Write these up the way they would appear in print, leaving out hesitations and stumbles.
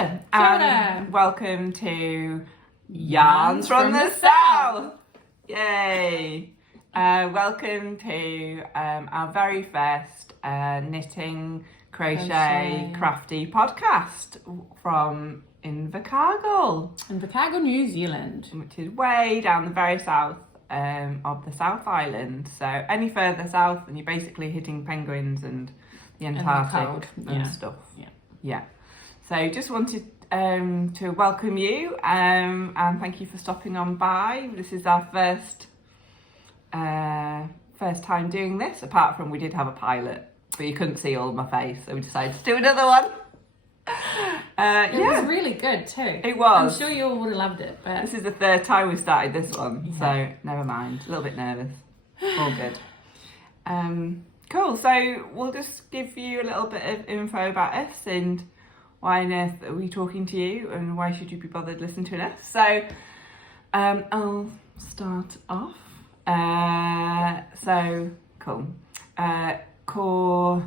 ora. Kia ora. Welcome to Yarns from the South. Yay. Welcome to our very first knitting, crochet, crafty podcast from Invercargil, New Zealand. Which is way down the very south of the South Island. So any further south and you're basically hitting penguins and the Antarctic and stuff. Yeah. So just wanted to welcome you and thank you for stopping on by. This is our first time doing this, apart from we did have a pilot, but you couldn't see all of my face, so we decided to do another one. It was really good too. It was. I'm sure you all would have loved it. But this is the third time we started this one, so never mind. A little bit nervous. All good. Cool. So we'll just give you a little bit of info about us and why on earth are we talking to you and why should you be bothered listening to us. So I'll start off. So cool. Ko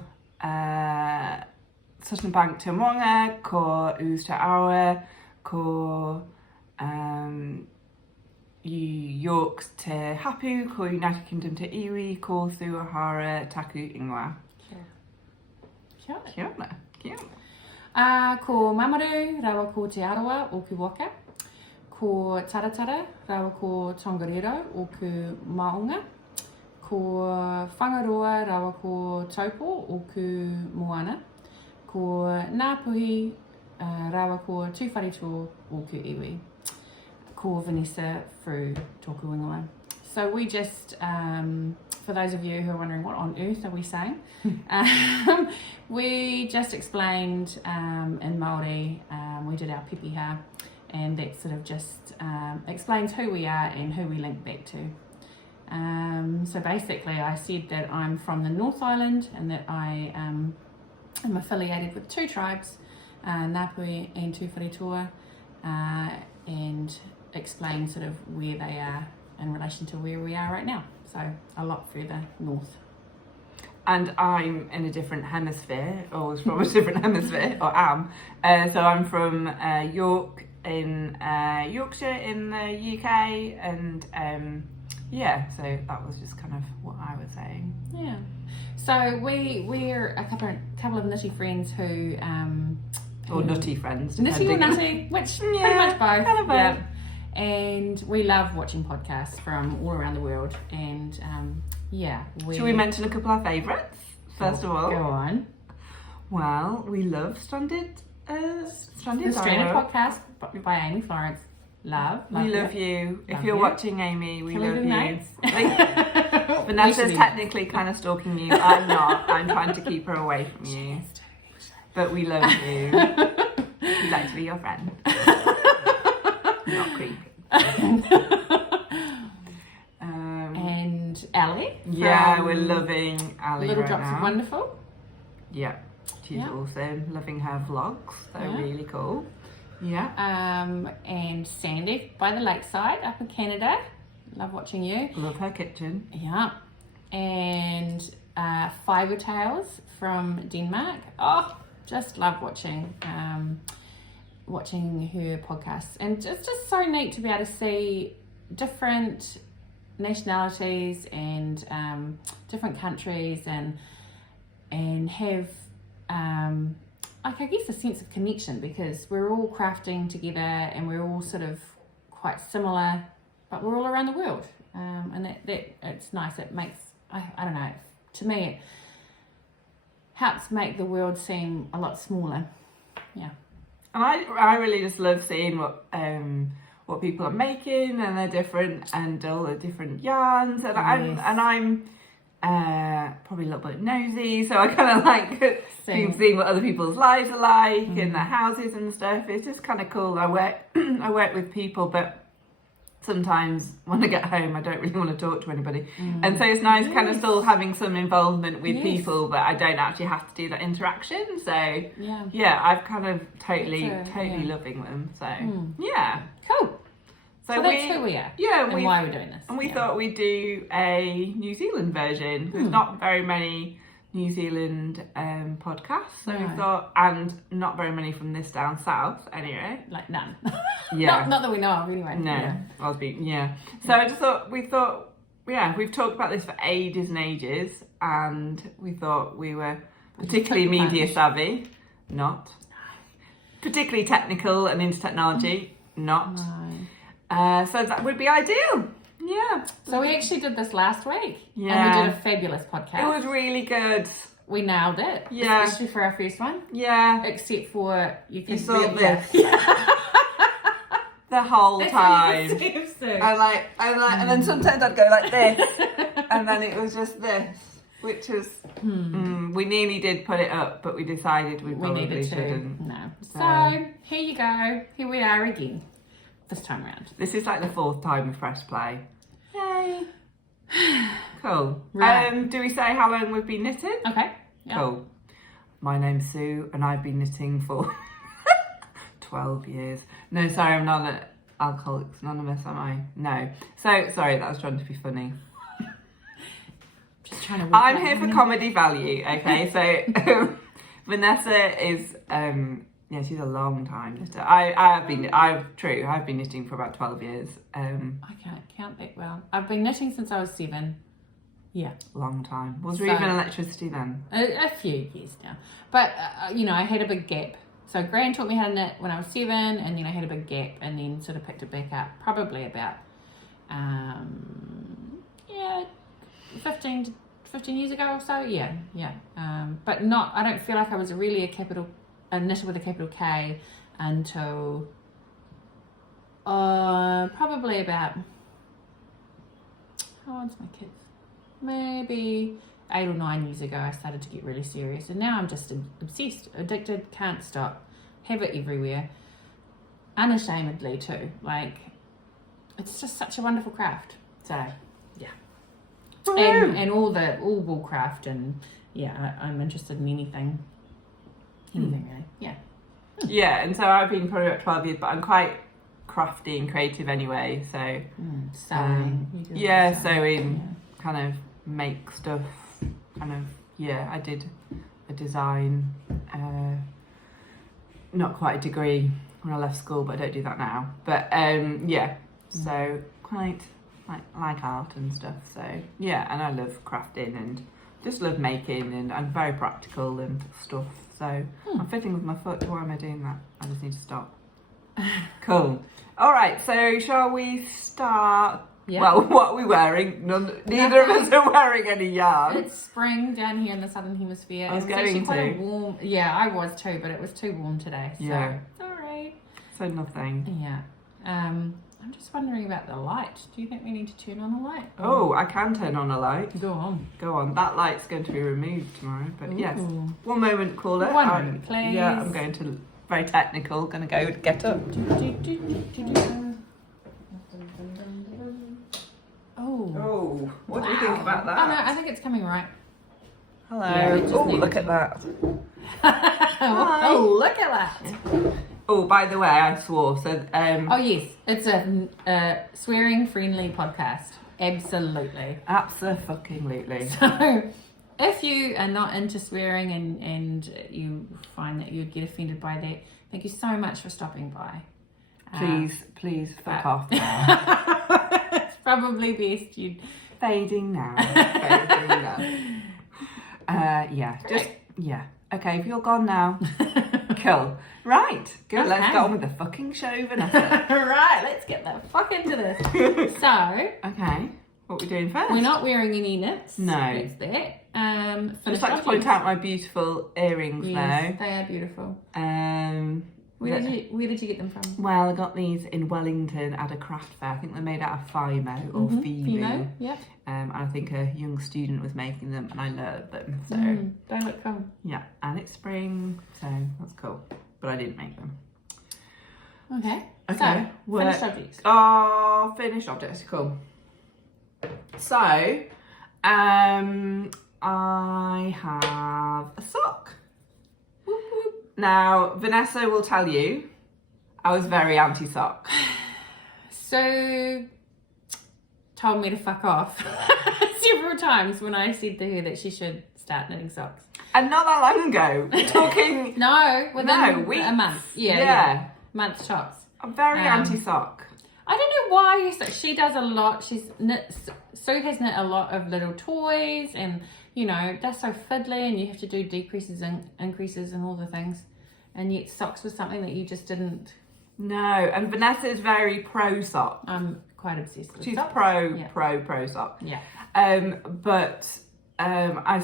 Sutton Bank te Monga, ko Uz te Awa, ko Yorks te Hapu, ko United Kingdom te Iwi, ko Thuahara taku ingoa. Kia ora. Ko Mamaru, rawa ko te Arawa o ku waka. Ko Taratara, rawa ko Tongariro o ku maunga. Ko Whangaroa, rawa ko Taupo o ku moana. Ko Ngāpuhi, rawa ko Tūwharetoa o ku iwi. Ko Vanessa through tōku ingoa. So we just, for those of you who are wondering what on earth are we saying, we just explained in Maury, we did our pipiha, and that sort of just explains who we are and who we link back to. So basically I said that I'm from the North Island and that I am affiliated with two tribes, Ngāpuhi and Tūwharetoa, and explain sort of where they are in relation to where we are right now. So a lot further north. And I'm in a different hemisphere, or was from a different hemisphere, or am. So I'm from York in Yorkshire in the UK, and so that was just kind of what I was saying. Yeah. So we're a couple of nutty friends who or nutty friends, nutty or nutty, which pretty much both. Kind of both. Yeah. And we love watching podcasts from all around the world, and Should we mention a couple of our favourites first of all? Go on. Well, we love Stranded podcast by Amy Florence. Love we love you. If you're watching, Amy, we love you. Vanessa's technically kind of stalking you. I'm not. I'm trying to keep her away from you. But we love you. We'd like to be your friend. Not creepy. And Ali. Yeah, we're loving Ali Little right Drops now. of Wonderful. Yeah, she's awesome. Loving her vlogs. They're really cool. Yeah. And Sandy by the lakeside up in Canada. Love watching you. Love her kitchen. Yeah. And Fiber Tales from Denmark. Oh, just love watching her podcasts, and it's just so neat to be able to see different nationalities and different countries and have I guess a sense of connection, because we're all crafting together and we're all sort of quite similar, but we're all around the world, and that it's nice. It makes I don't know, to me it helps make the world seem a lot smaller. Yeah. And I really just love seeing what people are making, and they're different, and all the different yarns, and I'm probably a little bit nosy, so I kind of like seeing what other people's lives are like in their houses and stuff. It's just kind of cool. I work with people, but sometimes when I get home I don't really want to talk to anybody, and so it's nice kind of still having some involvement with people, but I don't actually have to do that interaction. So I've kind of totally loving them. So Cool. So that's who we are. Yeah, and why we're doing this. And we thought we'd do a New Zealand version, because not very many New Zealand podcasts. So we No. thought, and not very many from this down south anyway. Like none. Yeah. not that we know of anyway. No, Yeah. So I just thought, we've talked about this for ages and ages, and we thought we were particularly media savvy, not. Particularly technical and into technology, not. No. So that would be ideal. Yeah. So we actually did this last week. Yeah. And we did a fabulous podcast. It was really good. We nailed it. Yeah. Especially for our first one. Yeah. Except for you saw really, this. Yeah. The whole time. And And then sometimes I'd go like this, and then it was just this, which was, we nearly did put it up, but we decided we probably needed to. shouldn't. No. So here you go. Here we are again. This time around. This is like the 4th time we've pressed play. Yay. Cool. Right. Do we say how long we've been knitting? Okay. Yeah. Cool. My name's Sue, and I've been knitting for 12 years. No, sorry, I'm not an Alcoholics Anonymous, am I? No. So, sorry, that was trying to be funny. Just trying to. I'm here for comedy value, okay? So, Vanessa is, she's a long time knitter. I've been knitting for about 12 years. I can't count that well. I've been knitting since I was 7. Yeah. Long time. Was there even electricity then? A few years now. But, I had a big gap. So Gran taught me how to knit when I was 7, and then I had a big gap, and then sort of picked it back up probably about, 15 years ago or so. Yeah. But I don't feel like I was really a knitter with a capital K until probably about, how old's my kids? Maybe 8 or 9 years ago I started to get really serious, and now I'm just obsessed, addicted, can't stop, have it everywhere, unashamedly too. Like, it's just such a wonderful craft. So yeah. And all wool craft, and I'm interested in anything really. Yeah, and so I've been probably about 12 years, but I'm quite crafty and creative anyway, so sewing. Sewing, kind of make stuff, I did a design, not quite a degree when I left school, but I don't do that now, but so quite like art and stuff, so and I love crafting and just love making, and I'm very practical and stuff, so I'm fiddling with my foot. Why am I doing that? I just need to stop. Cool. All right, so shall we start? Yeah. Well, what are we wearing? Neither of us are wearing any yarn. It's spring down here in the southern hemisphere. I was It actually going quite to. warm. Yeah, I was too, but it was too warm today. So Yeah. sorry. So nothing. Yeah. I'm just wondering about the light. Do you think we need to turn on the light? Oh, I can turn on a light. Go on. Go on. That light's going to be removed tomorrow, but yes. Ooh. One moment, caller. One moment, please. Yeah, I'm going to, very technical, going to go get up. Oh, what do you think about that? Oh no, I think it's coming right. Hello. Yeah, we just Oh, need look to- at that. Oh, look at that. Oh, by the way, I swore. So, Oh yes, it's a swearing friendly podcast. Absolutely. Absolutely. So, if you are not into swearing and you find that you'd get offended by that, thank you so much for stopping by. Please fuck off now. It's probably best you. Fading now. Okay, if you're gone now. Cool. Right, good. Okay. Let's get on with the fucking show, Vanessa. Right, let's get the fuck into this. So, Okay, what are we doing first? we're not wearing any knits. No. That's that. Just like to point out my beautiful earrings Yes, they are beautiful. now. Where did you get them from? Well, I got these in Wellington at a craft fair. I think they're made out of Fimo or Fimu. Fimo, yep. And I think a young student was making them, and I love them. So They look cool. yeah, and it's spring, so that's cool. But I didn't make them. Okay. Okay. So, finished objects. Oh, finished objects. Cool. So, I have a sock. Whoop, whoop. Now, Vanessa will tell you, I was very anti-sock. So, told me to fuck off several times when I said to her that she should start knitting socks. And not that long ago. We're talking... within weeks. a month. Yeah. Month tops. I'm very anti-sock. I don't know why. She does a lot. Sue has knit a lot of little toys, and you know they're so fiddly, and you have to do decreases and increases and all the things. And yet socks was something that you just didn't. No, and Vanessa is very pro sock. I'm quite obsessed with She's socks. pro sock. Yeah. But I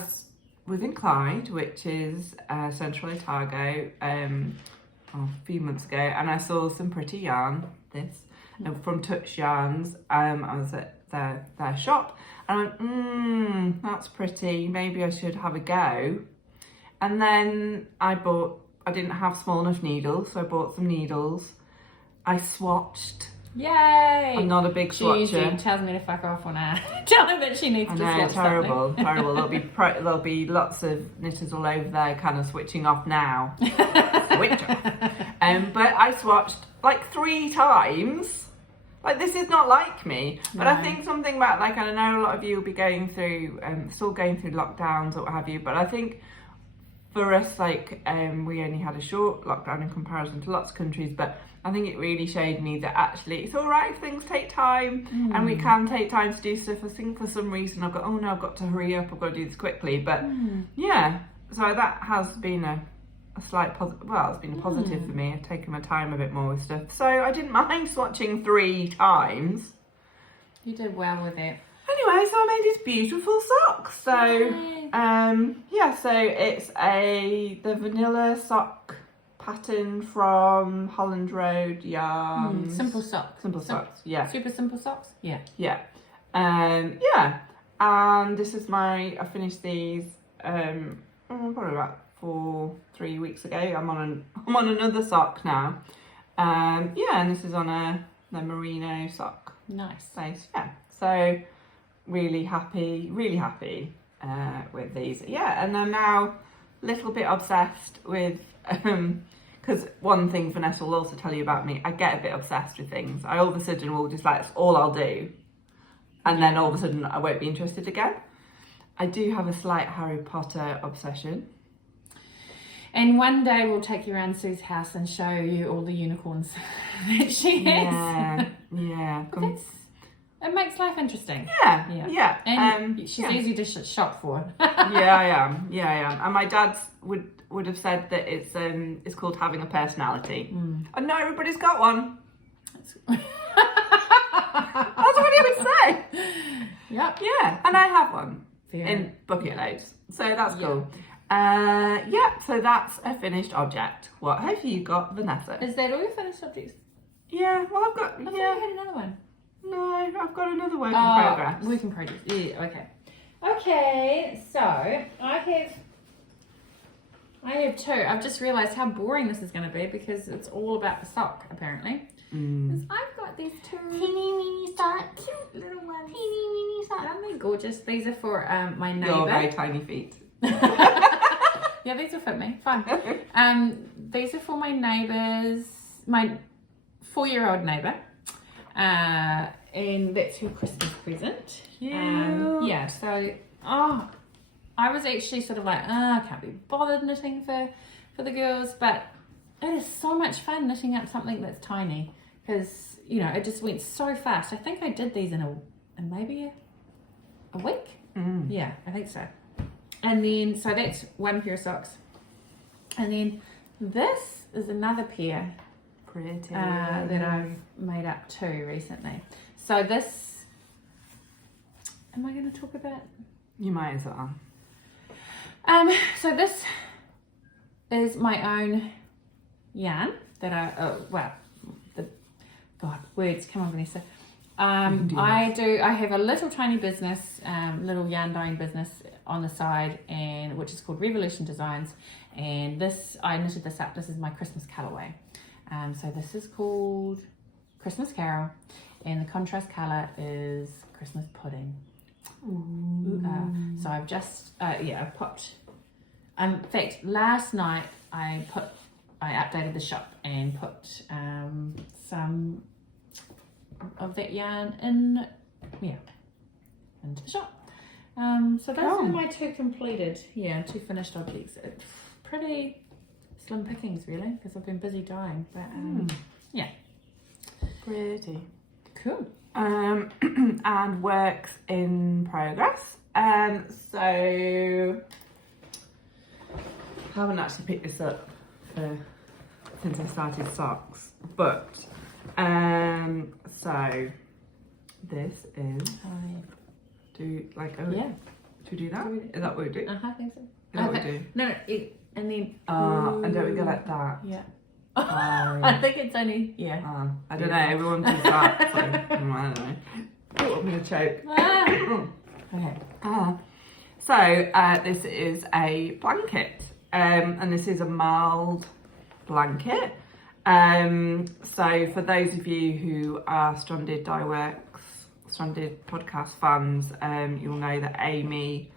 was in Clyde, which is Central Otago, a few months ago, and I saw some pretty yarn. From Touch Yarns. I was at their shop, and I went, that's pretty. Maybe I should have a go. And then I didn't have small enough needles, so I bought some needles. I swatched. Yay! I'm not a big swatcher. She usually tells me to fuck off when I tell her that she needs to swatch terrible, something. terrible. There'll be lots of knitters all over there kind of switching off now. Switch off. But I swatched like 3 times. Like, this is not like me. But No. I think something about, like, I know a lot of you will be going through, still going through lockdowns or what have you, but I think for us, like, we only had a short lockdown in comparison to lots of countries, but I think it really showed me that actually it's all right if things take time, and we can take time to do stuff. I think for some reason I've got to hurry up, I've got to do this quickly, but yeah, so that has been a slight it's been a positive for me. I've taken my time a bit more with stuff, so I didn't mind swatching 3 times. You did well with it. Anyway, so I made these beautiful socks. So Yay. so it's the vanilla sock pattern from Holland Road Yarns. Simple socks. Simple socks, yeah. Super simple socks? Yeah. Yeah. And this is I finished these probably about 3 weeks ago. I'm on another sock now. And this is on the merino sock Nice. base. Yeah. So really happy with these. Yeah, and I'm now a little bit obsessed with because one thing Vanessa will also tell you about me, I get a bit obsessed with things. I all of a sudden will just like, that's all I'll do. And then all of a sudden I won't be interested again. I do have a slight Harry Potter obsession. And one day we'll take you around Sue's house and show you all the unicorns that she has. Yeah. It makes life interesting. Yeah. And she's easy to shop for. Yeah, I am. And my dad would have said that it's called having a personality. And not everybody's got one. That's what he would say. Yep. Yeah, and I have one Very in bucket loads. So that's Yeah. cool. So that's a finished object. What have you got, Vanessa? Is that all your finished objects? Yeah, well I've got, I thought you had another one. No, I've got another work in progress. Work in progress. Yeah, okay. Okay, so I have 2. I've just realised how boring this is going to be because it's all about the sock, apparently. Because I've got these 2 Teeny weeny socks. cute little ones. Teeny weeny socks. Aren't they gorgeous? These are for my neighbour. Your very tiny feet. Yeah, these will fit me. Fine. These are for my neighbours, my 4-year-old neighbour. And that's her Christmas present. Cute. So I was actually sort of like, I can't be bothered knitting for the girls, but it is so much fun knitting up something that's tiny because it just went so fast. I think I did these in maybe a week. Yeah, I think so. And then so that's one pair of socks, and then this is another pair. Pretty. That I've made up too recently. So this, am I going to talk about? You might as well. So this is my own yarn that words, come on Vanessa. I have a little tiny business, little yarn dyeing business on the side, and which is called Revolution Designs, and I knitted this up. This is my Christmas colorway. So this is called Christmas Carol, and the contrast colour is Christmas Pudding. So I've just, I popped, in fact, last night I updated the shop and put some of that yarn into the shop. So those are my 2 completed, 2 finished objects. It's pretty slim pickings really, because I've been busy dyeing, but yeah. Pretty. Cool. And works in progress. So I haven't actually picked this up since I started socks, but so this is should we do that? Is that what we do? I think so. Is that what we do? No, and then And don't we go like that? Yeah. I think it's only I don't know. Everyone does that. So, I don't know. Oh, I'm gonna choke. Okay. So this is a blanket, and this is a mild blanket. So for those of you who are Stranded podcast fans, you'll know that Amy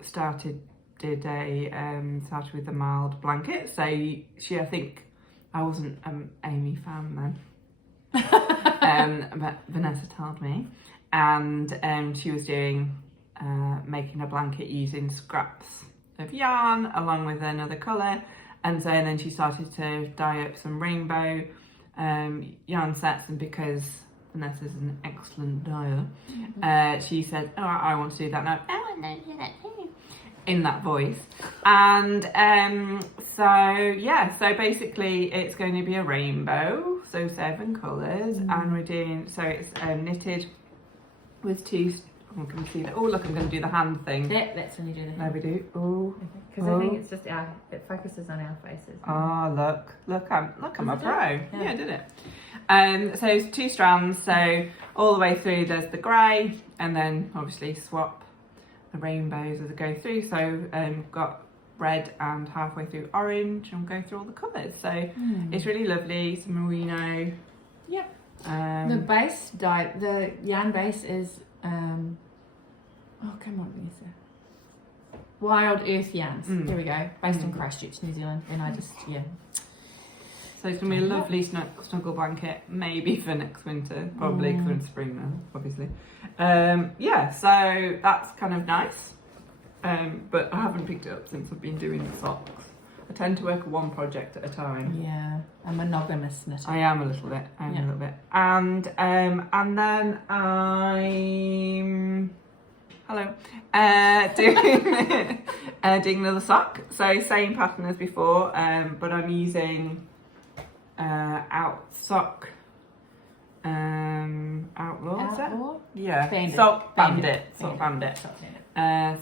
started with a mild blanket. So I think I wasn't an Amy fan then, but Vanessa told me, and she was doing making a blanket using scraps of yarn along with another colour, and then she started to dye up some rainbow yarn sets, and because Vanessa's an excellent dyer, she said, "Oh, I want to do that now." I want to do that too. In that voice, and so basically it's going to be a rainbow, so 7 colours, and we're doing, so it's knitted with 2. Oh, can we see that? Oh, look, I'm going to do the hand thing. That's when you do the There we do. Oh, because I think it's just it focuses on our faces. Oh, look, I'm a pro. Yeah, I did it. So it's 2 strands, so all the way through there's the grey, and then obviously swap the rainbows as I go through. So got red and halfway through orange, and go through all the colours. So it's really lovely. Some merino. Yep. The base dye, the yarn base is oh come on, Lisa. Wild Earth Yarns. There we go. Based in Christchurch, New Zealand, and I just So it's gonna be a lovely snuggle blanket, maybe for next winter, probably because we're in spring now, obviously. So that's kind of nice. But I haven't picked it up since I've been doing the socks. I tend to work on one project at a time. Yeah, a monogamous knitter. I am a little bit. And then I'm doing another sock. So same pattern as before, but I'm using Outlaw. Is that? Yeah. Bandit. Sock Bandit. Bandit.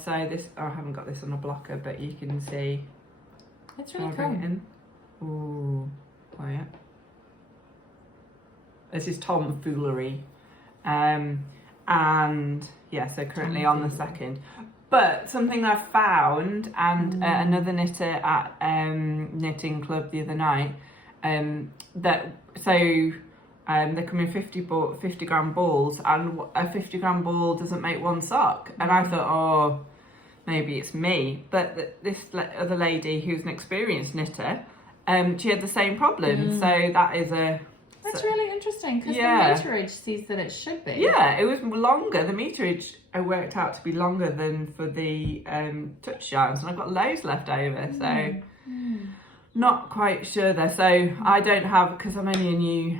So this, I haven't got this on a blocker, but you can see. That's really Bring it cool. in. Ooh, quiet. This is tomfoolery, and so currently on the 2nd. But something I found, and another knitter at knitting club the other night, they're coming 50 gram balls, and a 50 gram ball doesn't make 1 sock. And I thought, oh, maybe it's me. But this other lady who's an experienced knitter, she had the same problem. So that is That's really interesting, because the meterage says that it should be. Yeah, it was longer. The meterage worked out to be longer than for the touch yarns, and I've got loads left over, so not quite sure there. So I don't have, because I'm only a new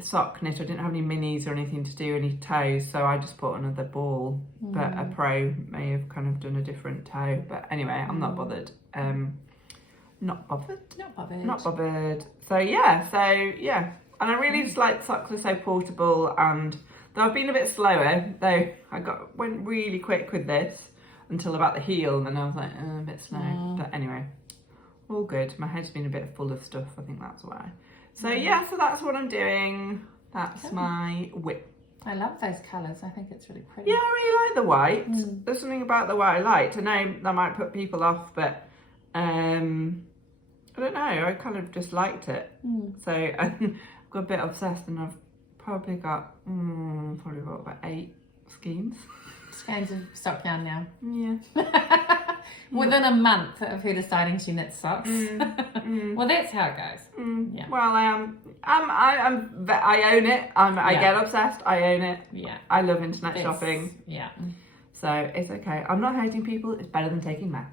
sock knitter, I didn't have any minis or anything to do any toes, so I just put another ball. But a pro may have kind of done a different toe. But anyway, I'm not bothered. Not bothered. So yeah. And I really just like socks are so portable, and though I've been a bit slower, though went really quick with this until about the heel, and then I was like, a bit slow. But anyway, all good. My head's been a bit full of stuff, I think that's why. So so that's what I'm doing. That's my whip. I love those colours. I think it's really pretty. Yeah, I really like the white. There's something about the white I liked. I know that might put people off, but I don't know. I kind of just liked it. So I got a bit obsessed, and I've probably got about 8 skeins. Skeins of sock yarn now. Yeah. Within a month of her deciding she knits socks. Well, that's how it goes. Yeah. Well, I own it. I get obsessed. I own it. Yeah. I love internet shopping. Yeah. So it's okay. I'm not hurting people. It's better than taking math.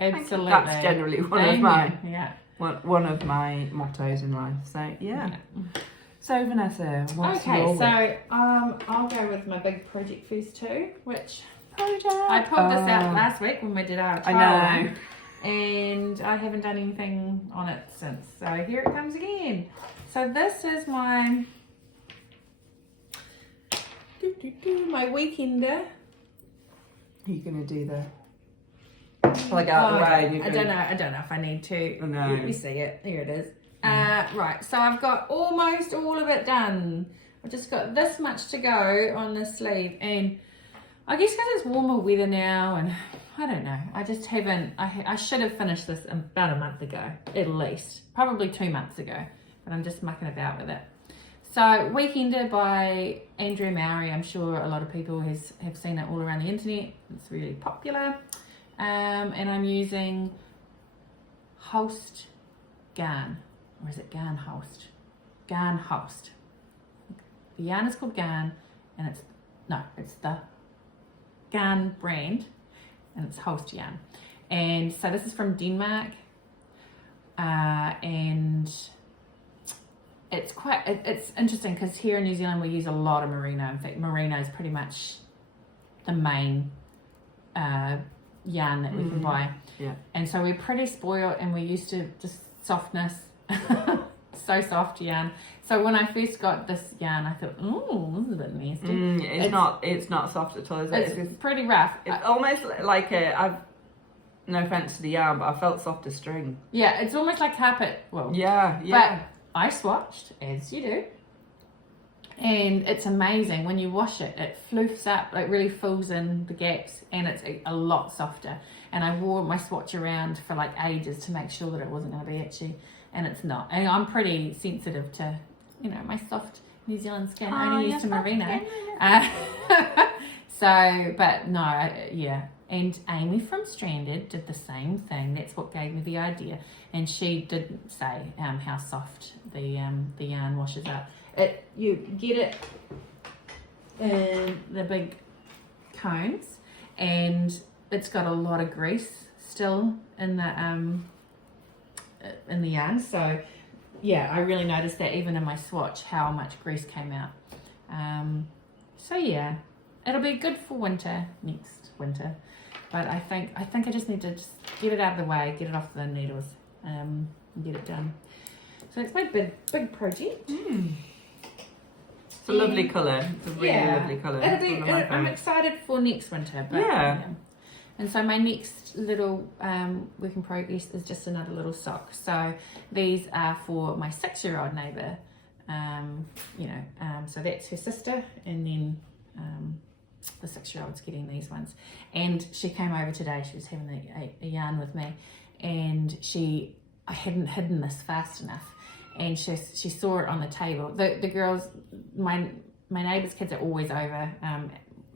Absolutely. That's generally one of my mottos in life. So yeah. So Vanessa, what's your week? I'll go with my big project first too, which Project. I pulled this out last week when we did our trial. I know. And I haven't done anything on it since. So here it comes again. So this is my weekender. Are you gonna do the plug out the way? I don't know if I need to. No. Let me see it. Here it is. Right, so I've got almost all of it done. I've just got this much to go on the sleeve, and I guess because it's warmer weather now, and I don't know, I just haven't, I should have finished this about a month ago, at least, probably 2 months ago, but I'm just mucking about with it. So Weekender by Andrea Maury, I'm sure a lot of people have seen it all around the internet. It's really popular. And I'm using Holst yarn, or is it Garn Holst? Garn Holst. The yarn is called Garn, and it's the Garn brand, and it's Holst yarn. And so this is from Denmark, and it's interesting because here in New Zealand we use a lot of merino. In fact, merino is pretty much the main yarn that we can buy. Yeah. And so we're pretty spoiled, and we're used to just softness. So soft yarn. So when I first got this yarn, I thought, oh, this is a bit nasty. It's not soft at all, is it? It's pretty rough. It's almost like I've no offense to the yarn, but I felt soft as string. Yeah, it's almost like carpet wool. Yeah. But I swatched, as you do, and it's amazing. When you wash it, it floofs up, it really fills in the gaps, and it's a lot softer. And I wore my swatch around for like ages to make sure that it wasn't going to be itchy, and it's not. And I'm pretty sensitive to, my soft New Zealand skin. Only used to merino. But no, yeah. And Amy from Stranded did the same thing. That's what gave me the idea. And she didn't say how soft the yarn washes up. You get it in the big cones, and it's got a lot of grease still in the yarn. So yeah, I really noticed that even in my swatch how much grease came out. So yeah, it'll be good for next winter. But I think I just need to just get it out of the way, get it off the needles, and get it done. So it's my big project. It's a lovely colour. It's a really lovely colour. I'm excited for next winter. But, yeah. And so my next little work in progress is just another little sock. So these are for my 6-year-old neighbour. So that's her sister, and then the 6-year-old's getting these ones. And she came over today. She was having a yarn with me, and I hadn't hidden this fast enough, and she saw it on the table. The girls, my neighbour's kids are always over.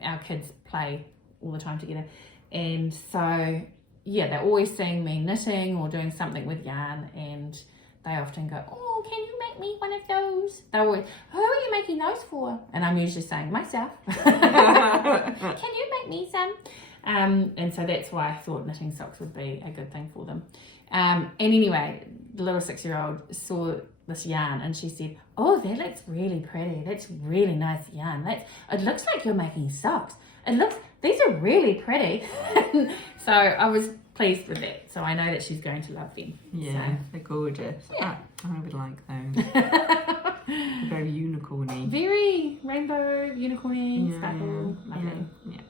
Our kids play all the time together, and so yeah, they're always seeing me knitting or doing something with yarn, and they often go, oh, can you make me one of those? They're always, who are you making those for? And I'm usually saying, myself. Can you make me some? And so that's why I thought knitting socks would be a good thing for them. And anyway, the little 6-year-old saw this yarn, and she said, oh, that looks really pretty. That's really nice yarn. It looks like you're making socks. These are really pretty. So I was pleased with that. So I know that she's going to love them. Yeah, so, they're gorgeous. Yeah. I would like those. Very unicorny. Very rainbow, unicorny, sparkle. Lovely. Yeah.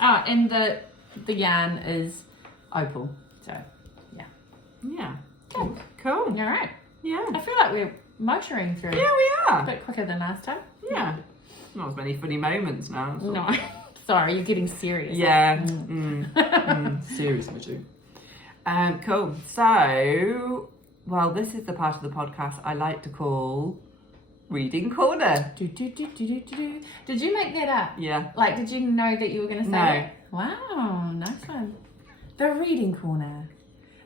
Oh, and the yarn is opal. So yeah. Yeah. Cool. Cool. All right. Yeah. I feel like we're motoring through. Yeah, we are. A bit quicker than last time. Yeah. Not as many funny moments now. So. No. Sorry, you're getting serious. Yeah. Serious, Mitchie. Cool. So, well, this is the part of the podcast I like to call Reading Corner. Did you make that up? Yeah. Like, did you know that you were going to say No. that? Wow, nice one. The Reading Corner.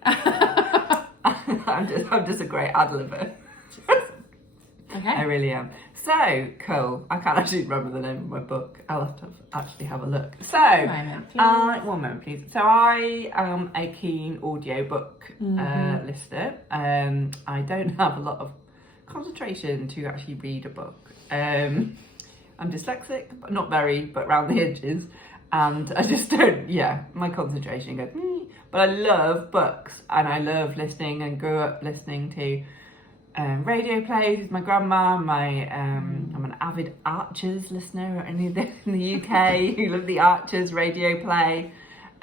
I'm just a great ad-libber. Okay. I really am. So cool. I can't actually remember the name of my book. I'll have to actually have a look. So, one moment, please. So I am a keen audiobook listener. I don't have a lot of concentration to actually read a book. I'm dyslexic, but not very, but round the edges. And I just don't, my concentration goes, But I love books and I love listening and grew up listening to radio plays with my grandma. I'm an avid Archers listener in the UK who love the Archers radio play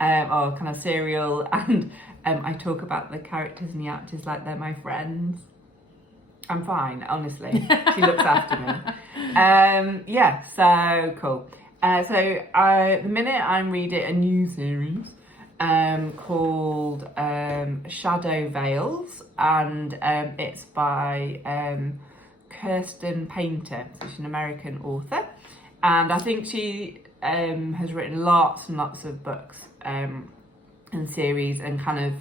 or kind of serial. And I talk about the characters in the Archers like they're my friends. I'm fine, honestly. She looks after me. So cool. The minute I'm reading a new series called Shadow Veils, and it's by Kirsten Painter. So she's an American author, and I think she has written lots and lots of books and series and kind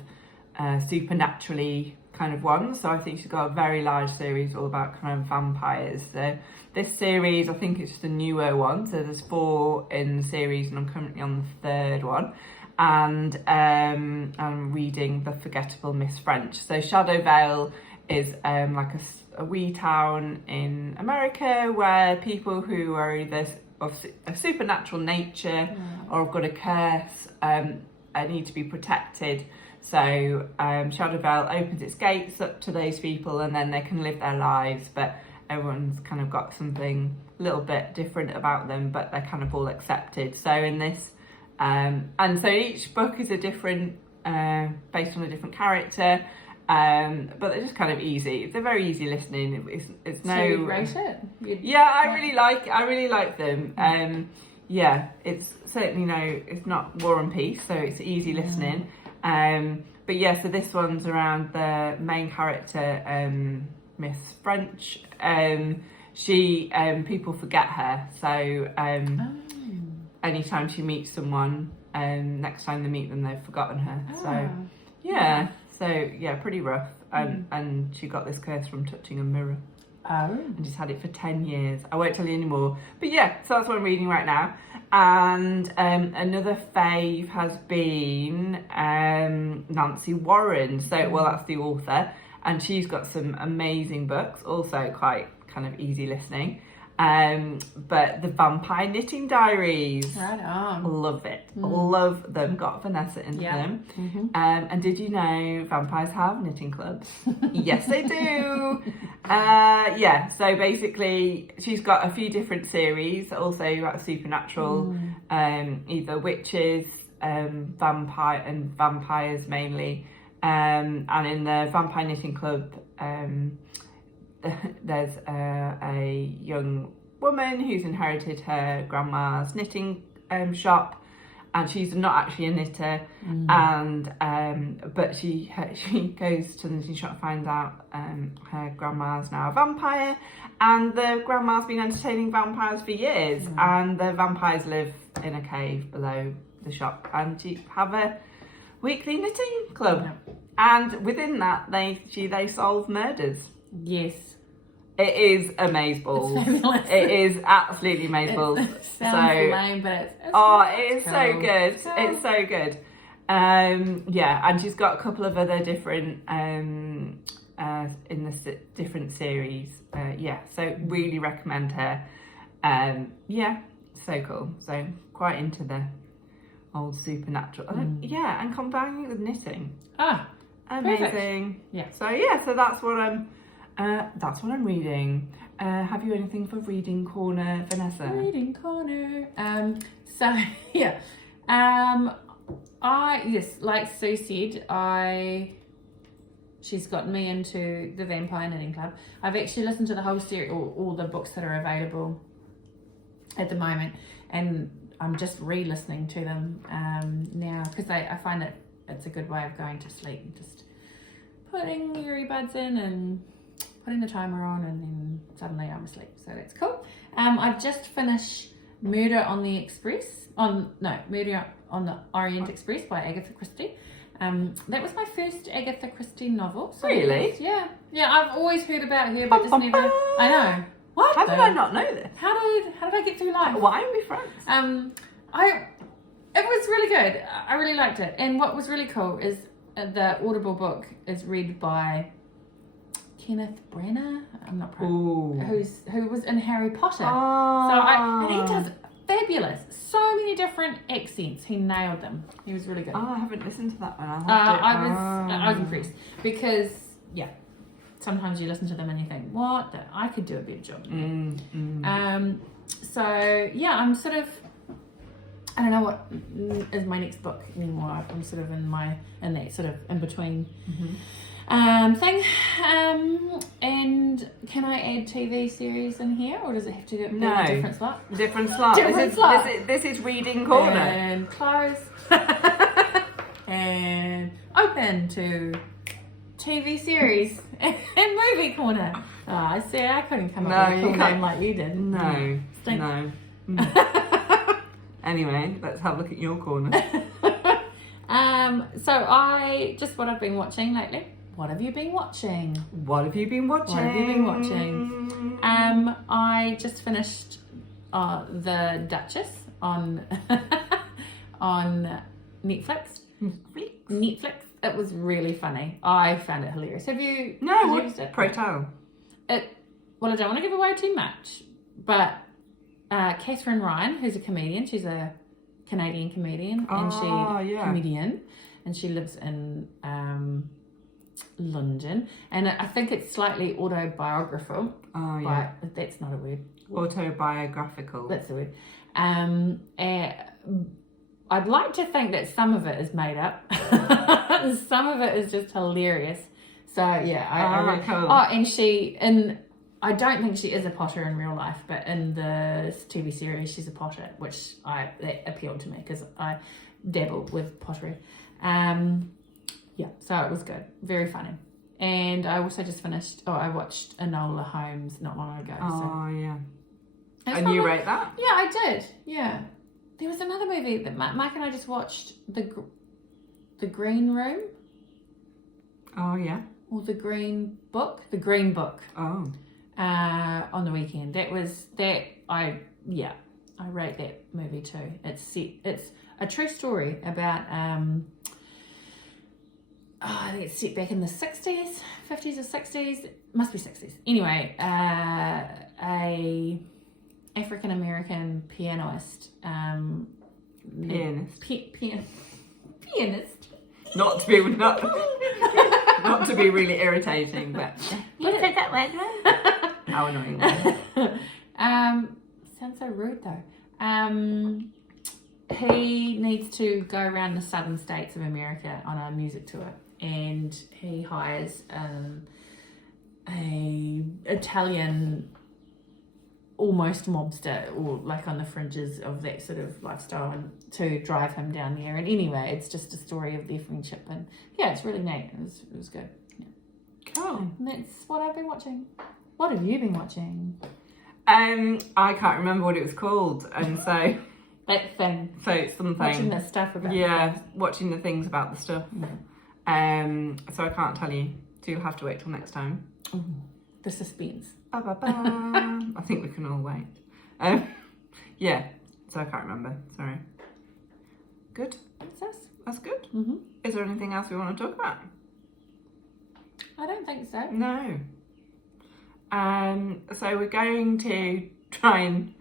of supernaturally kind of ones. So I think she's got a very large series all about kind of vampires. So this series, I think it's just a newer one. So there's 4 in the series and I'm currently on the 3rd one. And I'm reading The Forgettable Miss French. So Shadow Vale is like a wee town in America where people who are either of a supernatural nature or have got a curse need to be protected. So Shadow Vale opens its gates up to those people and then they can live their lives, but everyone's kind of got something a little bit different about them, but they're kind of all accepted. So in this, and so each book is a different, based on a different character, but they're just kind of easy. They're very easy listening. It's no. So you wrote it? I really like them. It's certainly it's not War and Peace, so it's easy listening. But so this one's around the main character, Miss French. She people forget her, so anytime she meets someone, next time they meet them, they've forgotten her. So pretty rough. And she got this curse from touching a mirror. And she's had it for 10 years. I won't tell you anymore. But so that's what I'm reading right now. And another fave has been Nancy Warren. So, that's the author. And she's got some amazing books, also quite kind of easy listening. But the Vampire Knitting Diaries. Right on. Love it. Love them. Got Vanessa into them. And did you know vampires have knitting clubs? Yes, they do. So basically she's got a few different series, also about supernatural, either witches, vampires mainly. And in the Vampire Knitting Club, there's a young woman who's inherited her grandma's knitting shop, and she's not actually a knitter, and but she goes to the knitting shop and finds out her grandma's now a vampire, and the grandma's been entertaining vampires for years, and the vampires live in a cave below the shop, and she have a weekly knitting club, and within that they solve murders. Yes. It is amazeballs. It is absolutely amazeballs. Sounds lame, but it's it is cool. so good. It's so good. And she's got a couple of other different in the different series. So really recommend her. So cool. So quite into the old supernatural. And combining it with knitting. Amazing. Perfect. So that's what I'm reading. Have you anything for Reading Corner, Vanessa? Reading Corner. Like Sue said, she's gotten me into the Vampire Knitting Club. I've actually listened to the whole series, all the books that are available at the moment, and I'm just re-listening to them now, because I find that it's a good way of going to sleep. Just putting your earbuds in and putting the timer on, and then suddenly I'm asleep. So that's cool. I've just finished Murder on the Orient Express by Agatha Christie. That was my first Agatha Christie novel. So Really? Yeah. I've always heard about her, but just never. I know. What? How did I not know this? How did I get through life? Why are we friends? It was really good. I really liked it. And what was really cool is the Audible book is read by Kenneth Branagh. I'm not proud. Who was in Harry Potter. Oh. And he does fabulous. So many different accents. He nailed them. He was really good. Oh, I haven't listened to that one. I was impressed because sometimes you listen to them and you think, what? I could do a better job. So yeah, I'm sort of, I don't know what is my next book anymore. I'm sort of in that sort of in between thing. And can I add TV series in here, or does it have to be a different slot? Different slot. This is reading corner. And close. And open to TV series and movie corner. Oh, I see. I couldn't come up with a cool name like you did. No. Anyway, let's have a look at your corner. So what I've been watching lately. What have you been watching? I just finished The Duchess on on Netflix. It was really funny. I found it hilarious. Have you? No. Used it? Pray tell. Well, I don't want to give away too much, but Catherine Ryan, who's a comedian, she's a Canadian comedian, and she lives in London, and I think it's slightly autobiographical. Oh yeah, but that's not a word. Autobiographical. That's a word. I'd like to think that some of it is made up. Some of it is just hilarious. So yeah, I really cool. And I don't think she is a Potter in real life, but in the TV series she's a Potter, which that appealed to me because I dabbled with pottery. So it was good, very funny. And I also just finished. I watched Enola Holmes not long ago. And you rate that? Yeah, I did. Yeah. There was another movie that Mike and I just watched, The Green Room. Oh yeah. Or The Green Book. The Green Book. Oh. On the weekend. I rate that movie too. It's a true story about I think it's set back in the 60s, 50s or 60s. Must be 60s. Anyway, a African American pianist. Pianist. Not to be really irritating, but You said that word. how annoying. Sounds so rude though. He needs to go around the southern states of America on a music tour, and he hires a Italian almost mobster, or like on the fringes of that sort of lifestyle, and to drive him down there. And anyway, it's just a story of their friendship, and yeah, it's really neat. It was good. Yeah. Cool. And that's what I've been watching. What have you been watching? I can't remember what it was called, and so that thing. So it's something. Watching the stuff about. Yeah, watching the things about the stuff. Yeah. So I can't tell you. So you'll have to wait till next time. Ooh, the suspense. Ba, ba, ba. I think we can all wait. Yeah. So I can't remember. Sorry. Good. That's good. Mm-hmm. Is there anything else we want to talk about? I don't think so. No. So we're going to try and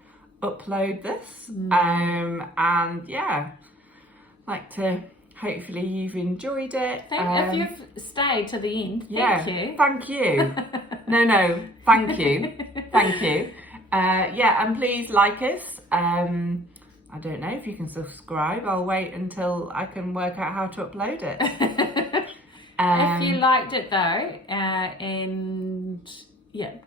upload this. And yeah, like to hopefully you've enjoyed it. If you've stayed to the end, thank you. No, thank you. Thank you. And please like us. I don't know if you can subscribe. I'll wait until I can work out how to upload it. If you liked it though, and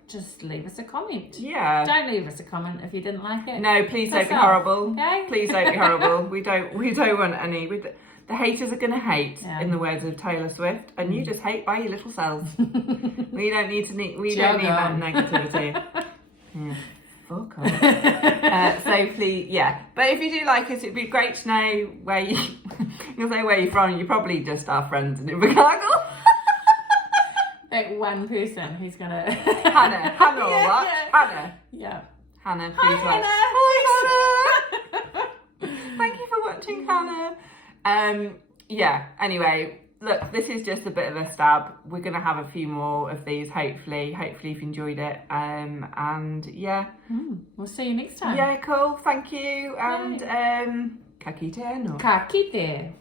just leave us a comment. Yeah. Don't leave us a comment if you didn't like it. No, please don't be horrible. Okay? Please don't be horrible. We don't want any. The haters are going to hate, in the words of Taylor Swift, and you just hate by your little selves. We don't need that negativity. fuck off. So please, yeah. But if you do like us, it'd be great to know where you. You'll say where you're from. You're probably just our friends in Invercargil. That one person who's gonna. Hannah or what? Yeah. Hannah. Yeah. Hannah, please Hi, watch. Hannah. Hi, Hannah. Thank you for watching, Hannah. Yeah. Anyway. Look, this is just a bit of a stab. We're going to have a few more of these, hopefully. Hopefully you've enjoyed it. And yeah. We'll see you next time. Yeah, cool. Thank you. And, ka kite no. Ka kite.